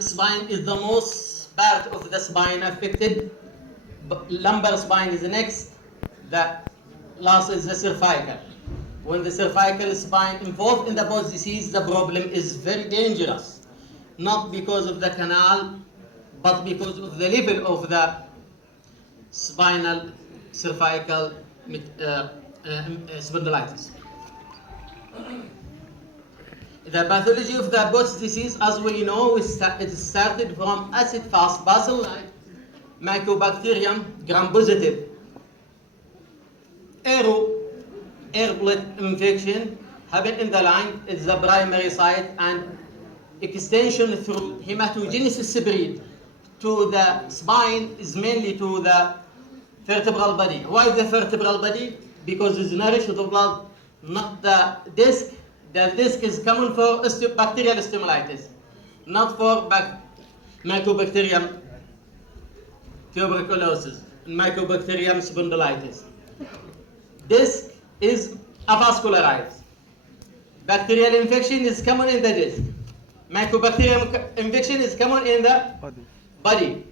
Spine is the most part of the spine affected. Lumbar spine is the next. The last is the cervical. When the cervical spine involved in the Bose disease, the problem is very dangerous. Not because of the canal, but because of the level of the spinal cervical spondylitis. The pathology of the Bose disease, as we know, it started from acid-fast bacilli, Mycobacterium gram-positive, airborne infection happen in the line is the primary site, and extension through hematogenesis spread to the spine is mainly to the vertebral body. Why the vertebral body? Because it's nourished the blood, not the disc. The disc is common for bacterial stomatitis, not for Mycobacterium tuberculosis, Mycobacterium spondylitis. Disc is avascularized. Bacterial infection is common in the disc. Mycobacterium infection is common in the body.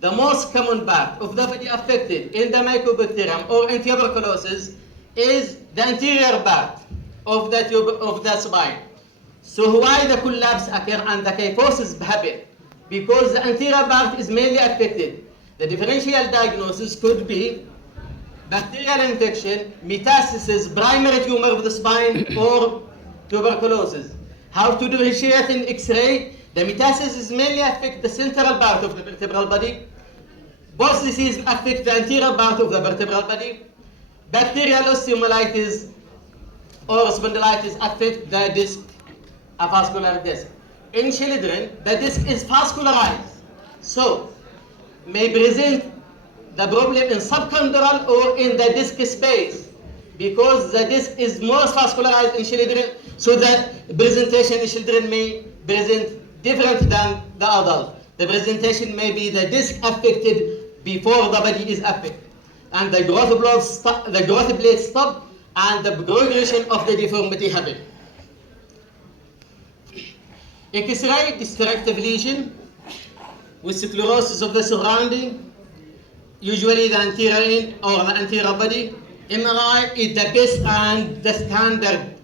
The most common part of the body affected in the Mycobacterium or in tuberculosis is the anterior part of the spine. So why the collapse occur and the kyphosis happen? Because the anterior part is mainly affected. The differential diagnosis could be bacterial infection, metastasis, primary tumor of the spine, or tuberculosis. How to differentiate in X-ray? The metastasis mainly affect the central part of the vertebral body. Both disease affect the anterior part of the vertebral body. Bacterial osteomyelitis or spondylitis affect the disc, a vascular disc. In children, the disc is vascularized, so may present the problem in subcondylar or in the disc space, because the disc is more vascularized in children, so the presentation in children may present different than the adult. The presentation may be the disc affected before the body is affected, and the growth plates stop, and the progression of the deformity happen. X-ray destructive lesion with sclerosis of the surrounding, usually the anterior end or the anterior body. MRI is the best and the standard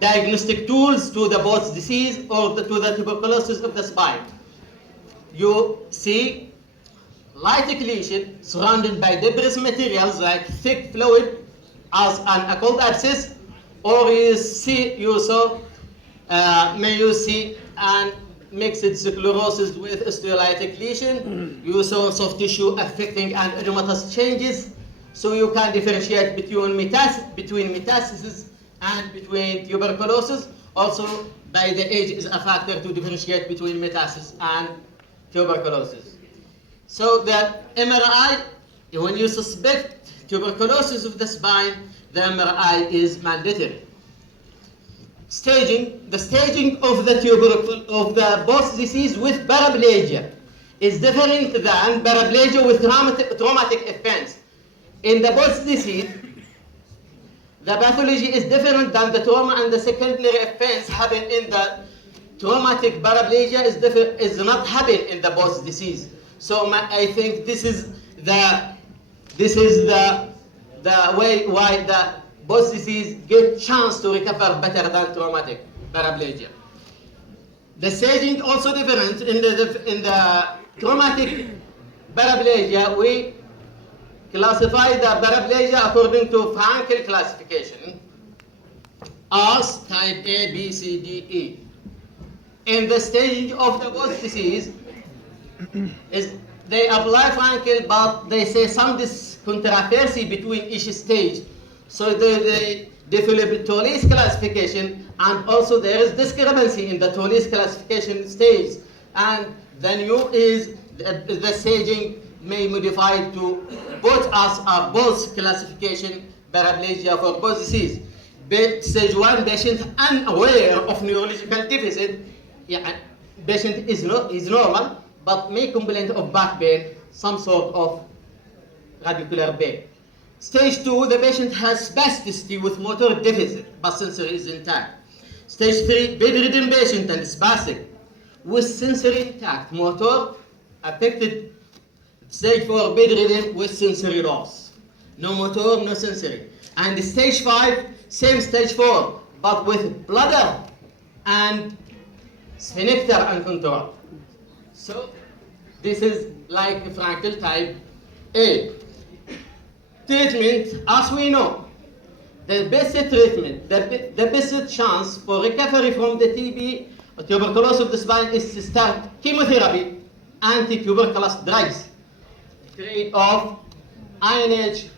diagnostic tools to the Bose disease or to the tuberculosis of the spine. You see lytic lesion surrounded by debris materials like thick fluid as an occult abscess, or may you see an mixed sclerosis with osteolytic lesion. You saw soft tissue affecting and edematous changes, so you can differentiate between metastasis and between tuberculosis. Also, by the age is a factor to differentiate between metastasis and tuberculosis. So the MRI, when you suspect tuberculosis of the spine, the MRI is mandatory. Staging, the staging of the Bose disease with paraplegia is different than paraplegia with traumatic events. In the Bose disease, the pathology is different than the trauma, and the secondary events happen in the traumatic paraplegia is not happen in the Bose disease. So I think this is the way why the Bose disease get chance to recover better than traumatic paraplegia. The staging also different in the traumatic paraplegia. We classify the paraplegia according to Frankel classification as type A, B, C, D, E. In the staging of the Bose disease, they apply Frankel, but they say some controversy between each stage. So they develop Tolley's classification, and also there is discrepancy in the Tolley's classification stage. And the new is the staging may modify to both as a Bose classification paraplegia for Bose disease. Stage 1 patient unaware of neurological deficit, patient is normal, but may complain of back pain, some sort of radicular pain. Stage 2, the patient has spasticity with motor deficit, but sensory is intact. Stage 3, bedridden patient and spastic. with sensory intact, motor affected, stage 4 bedridden with sensory loss. No motor, no sensory. And stage 5, same stage 4, but with bladder and sphincter uncontrolled. So this is like Frankel type A. Treatment, as we know, the best treatment, the best chance for recovery from the TB, tuberculosis of the spine, is to start chemotherapy, anti-tuberculous drugs, trade-off, INH,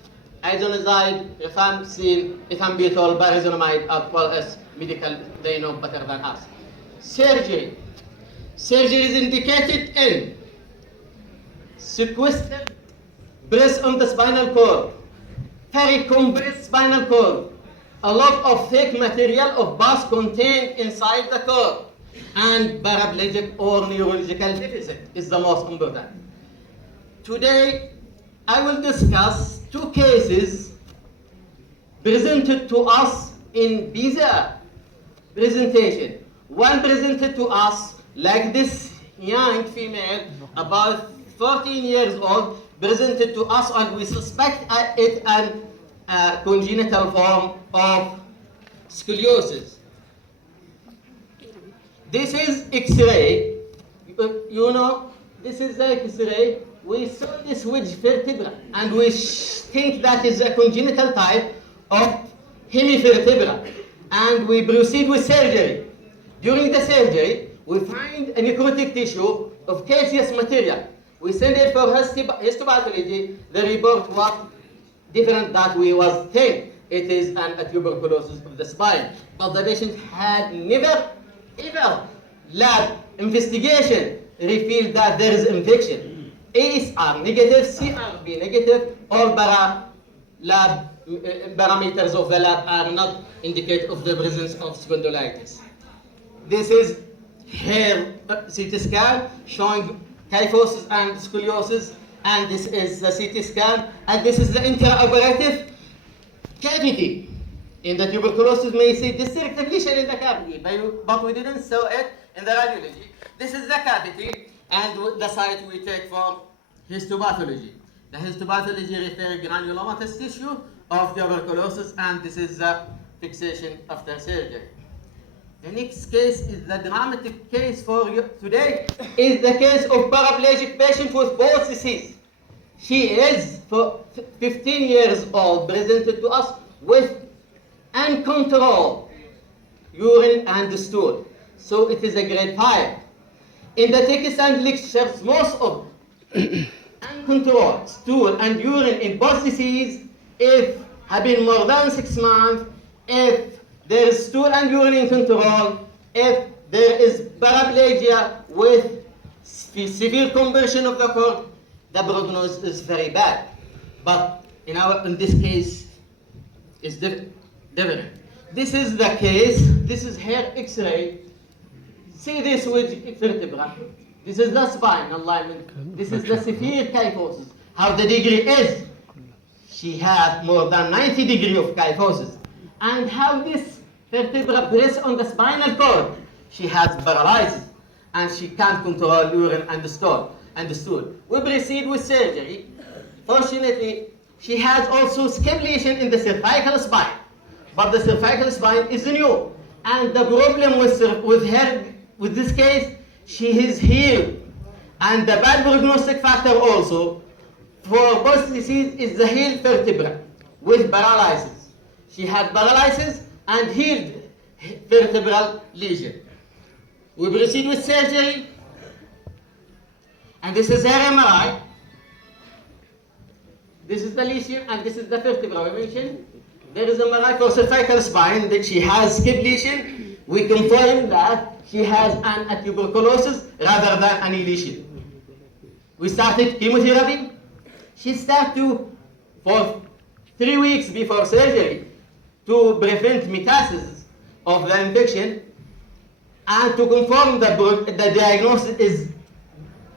isoniazid, rifampicin, ethambutol, pyrazinamide, as well as medical, they know better than us. Surgery. Surgery is indicated in sequestered breast on the spinal cord, very compressed spinal cord, a lot of thick material of pus contained inside the cord, and paraplegic or neurological deficit is the most important. Today, I will discuss 2 cases presented to us in BZR presentation. One presented to us like this young female, about 14 years old, presented to us, and we suspect it an congenital form of scoliosis. This is X-ray. You know, this is the X-ray. We saw this wedge vertebra, and we think that is a congenital type of hemivertebra. And we proceed with surgery. During the surgery, we find a necrotic tissue of calcareous material. We send it for histopathology. The report was different that we was think it is a tuberculosis of the spine. But the patient had never, ever lab investigation revealed that there is infection. ASR negative, CRP negative, all lab parameters of the lab are not indicative of the presence of spondylitis. This is here CT scan showing kyphosis and scoliosis, and this is the CT scan, and this is the intraoperative cavity. In the tuberculosis, may see distinct lesion in the cavity, but we didn't see it in the radiology. This is the cavity, and the site we take for histopathology. The histopathology refers granulomatous tissue of tuberculosis, and this is the fixation after surgery. The next case is the dramatic case for you today, is the case of paraplegic patient with Bose disease. She is 15 years old, presented to us with uncontrolled urine and stool. So it is a grade 5. In the text and lectures, most of uncontrolled stool and urine in Bose disease, if have been more than 6 months, if there is stool and urine control, if there is paraplegia with severe conversion of the cord, the prognosis is very bad. But in this case, it's different. This is the case. This is hair X-ray. See this with vertebra. This is the spine alignment. This is the severe kyphosis. How the degree is? She has more than 90 degree of kyphosis. And how this vertebra rests on the spinal cord? She has paralysis, and she can't control urine and the stool. We proceed with surgery. Fortunately, she has also skin lesion in the cervical spine, but the cervical spine is new. And the problem with her, with this case, she is healed. And the bad prognostic factor also for Bose disease is the healed vertebra with paralysis. She had paralysis and healed vertebral lesion. We proceed with surgery, and this is her MRI. This is the lesion, and this is the vertebra we mentioned. There is MRI for cervical spine that she has skip lesion. We confirm that she has a tuberculosis rather than any lesion. We started chemotherapy. She started for 3 weeks before surgery to prevent metastasis of the infection and to confirm the diagnosis is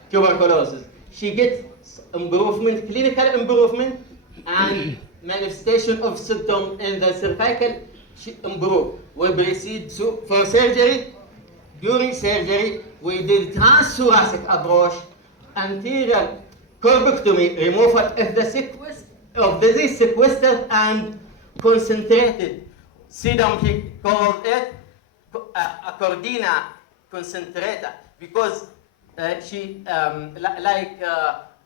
tuberculosis. She gets improvement, clinical improvement, and manifestation of symptoms in the cervical, she improved. We proceed for surgery. During surgery, we did transthoracic approach, anterior corbectomy, removal of the disease sequestered and concentrated. Sidam, he called it a cordina concentrata because she like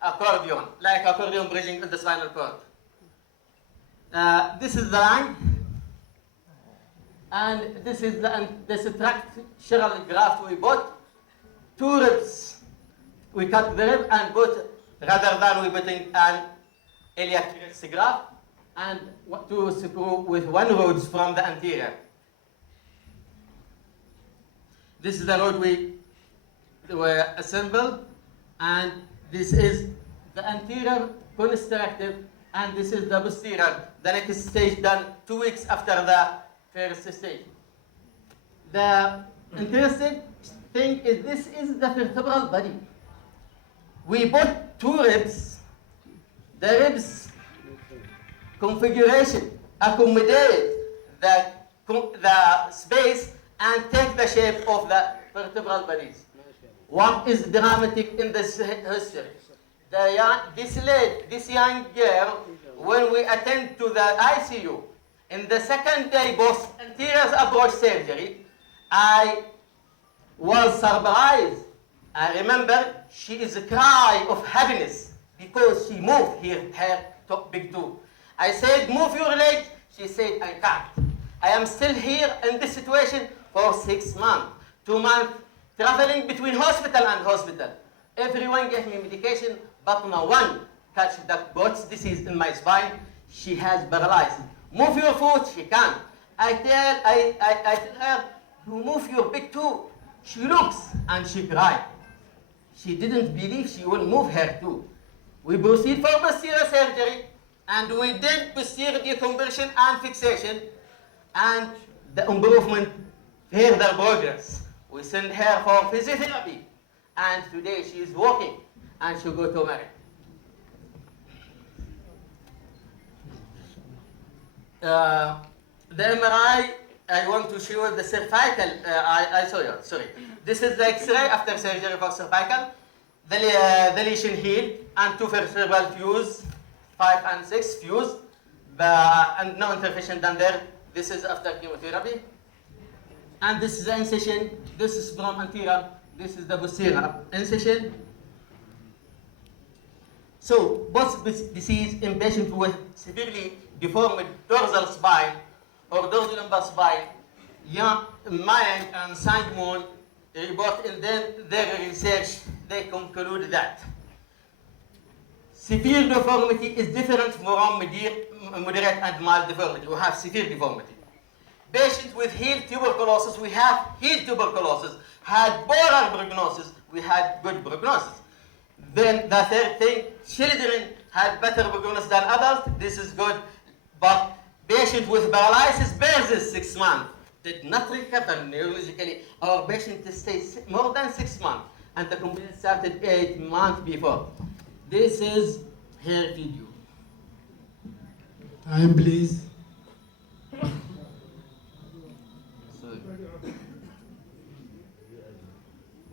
accordion bridging the spinal cord. This is the line, and this is the structural graft we put. 2 ribs, we cut the rib and put, rather than we putting an iliac graft, and 2 screw with 1 rod from the anterior. This is the rod we were assembled, and this is the anterior constructive, and this is the posterior. The next stage done 2 weeks after the first stage. The interesting thing is this is the vertebral body. We put 2 ribs. The ribs configuration accommodate the space and take the shape of the vertebral bodies. What is dramatic in this history? This young girl, when we attend to the ICU, in the 2nd day post anterior approach surgery, I was surprised. I remember she is a cry of happiness because she moved her big toe. I said, move your leg. She said, I can't. I am still here in this situation for 6 months, 2 months, traveling between hospital and hospital. Everyone gave me medication, but no one touched the Gott's disease in my spine. She has paralyzed. Move your foot, she can't. I tell her, you move your big toe. She looks and she cried. She didn't believe she will move her toe. We proceed for posterior surgery, and we did posterior decompression and fixation, and the improvement further progress. We send her for physiotherapy, and today she is walking, and she'll go to marry. The MRI, I want to show you the cervical, sorry. This is the X-ray after surgery for cervical. The lesion healed, and 2 vertebral fused, 5 and 6 fused, and no intervention done there. This is after chemotherapy. And this is the incision. This is from anterior. This is the posterior incision. So, both disease in patients with severely deformed dorsal spine or dorsolumbar spine, Mayan and Simon report in their research, they conclude that severe deformity is different from moderate and mild deformity. We have severe deformity. Patients with healed tuberculosis, we have healed tuberculosis, had poorer prognosis, we had good prognosis. Then the third thing, children had better prognosis than adults, this is good, but patients with paralysis versus 6 months did not recover neurologically. Our patient stays more than 6 months, and the complaint started 8 months before. This is her video. Time, please.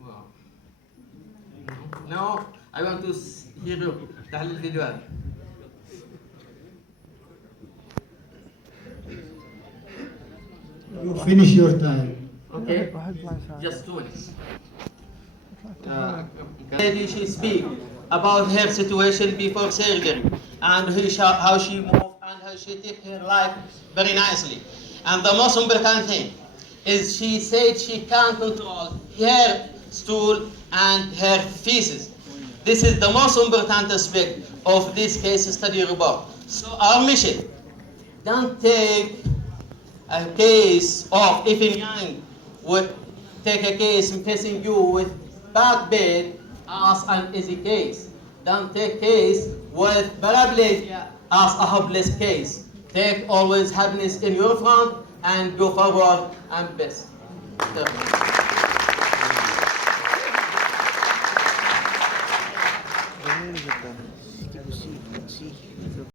Wow. Now, I want to hear you. تعال الفيديو هذا. You finish your time. Okay? Just 2 minutes. Lady, she speak about her situation before surgery and how she moved and how she take her life very nicely. And the most important thing is she said she can control her stool and her feces. This is the most important aspect of this case study report. So our mission, don't take a case of even young would take a case facing you with back pain as an easy case. Don't take case with paraplegia as a hopeless case. Take always happiness in your front and go forward and best.